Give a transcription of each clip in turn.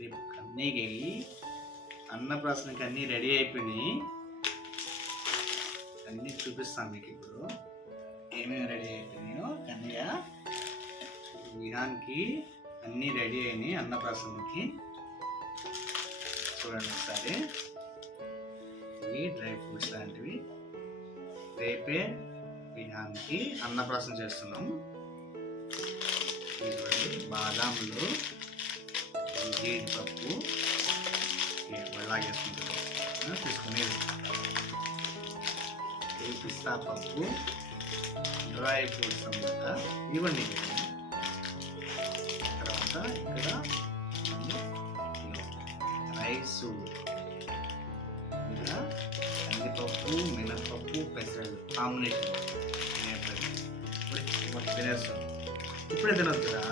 రేపు కన్నీకి అన్నప్రాసనకి అన్నీ రెడీ అయిపోయినాయి. అన్నీ చూపిస్తాను మీకు ఇప్పుడు ఏమేమి రెడీ అయిపోయినాయో. కన్నయ్య విహాన్కి అన్నీ రెడీ అయినాయి అన్నప్రాసనకి. చూడండి ఒకసారి. ఇవి డ్రై ఫ్రూట్స్ లాంటివి. రేపే విహాన్కి అన్నప్రాసన చేస్తున్నాం. చూడండి, బాదాములు, జీడిపప్పు లాగేసుకుంటారు తీసుకునేది. పిస్తా పప్పు, డ్రై ఫ్రూట్స్ అన్నమాట. ఇవన్నీ తర్వాత ఇక్కడ రైసు, ఇంకా కందిపప్పు, మినపప్పు, పెసరలు కాంబినేషన్ తినేస్తాం. ఇప్పుడే తినొద్దురా.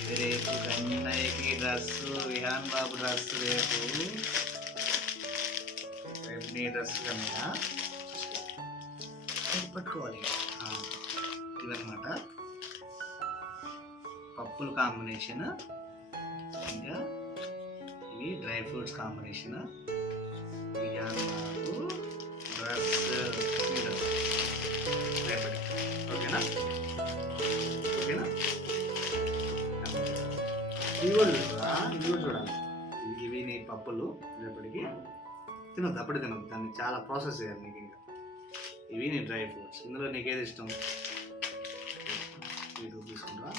ఇది రేపు కన్నయ్యకి డ్రెస్సు, విహాన్ బాబు డ్రెస్సు. రేపు నీ డ్రెస్ కన్నయ్య పట్టుకోవాలి. ఇదన్నమాట పప్పుల కాంబినేషన్. ఇంకా ఇవి డ్రై ఫ్రూట్స్ కాంబినేషన్. విహాన్ బాబు డ్రెస్ రేపటి. ఓకేనా? ఓకేనా? ఇవి కూడా చూడరా, ఇవి కూడా చూడాలి. ఇవి నీ పప్పులు రేపటికి తినొద్దు. అప్పుడే తినొద్దు, దాన్ని చాలా ప్రాసెస్ చేయాలి నీకు. ఇంకా ఇవి నీ డ్రై ఫ్రూట్స్. ఇందులో నీకు ఏది ఇష్టం తీసుకుంటారా?